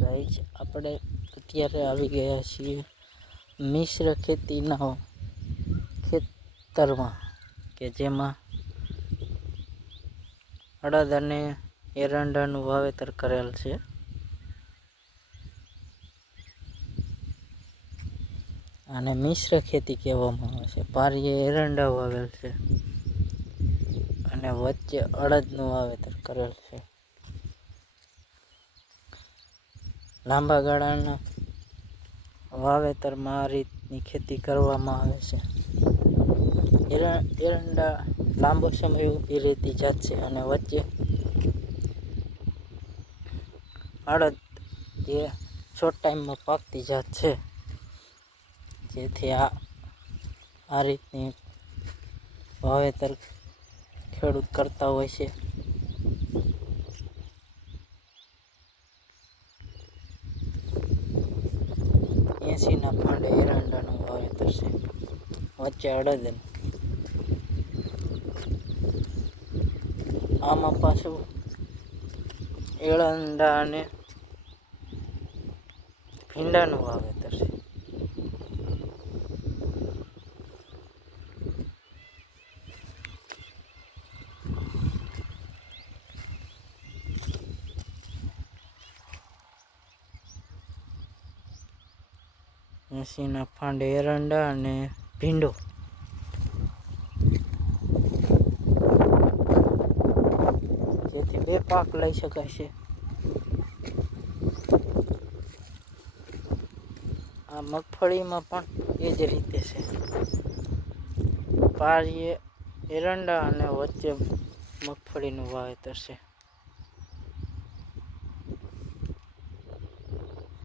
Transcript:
Guys આપણે અત્યારે આવી ગયા છીએ મિશ્ર ખેતીના ખેતરમાં કે જેમાં અડદ અને એરંડાનું વાવેતર કરેલ છે. અને મિશ્ર ખેતી કહેવામાં આવે છે. પારીએ એરંડા વાવેલ છે અને વચ્ચે અડદનું વાવેતર કરેલ છે. લાંબા ગાળાના વાવેતરમાં આ રીતની ખેતી કરવામાં આવે છે. એરંડા લાંબો સમય ઊભી રહેતી જાત છે અને વચ્ચે અડદ જે શોર્ટ ટાઈમમાં પાકતી જાત છે, જેથી આ રીતની વાવેતર ખેડૂત કરતા હોય છે. 80ના ફાંડે એરંડાનું વાવેતર છે, વચ્ચે અડદ. આમાં પાછું એરંડા અને ભીંડાનું વાવેતર છે. એસીના ફાંડે એરંડા અને ભીંડો. જેથી બે પાક લઈ શકાય છે. આ મગફળીમાં પણ એ જ રીતે છે. પારીએ એરંડા અને વચ્ચે મગફળીનું વાવેતર છે.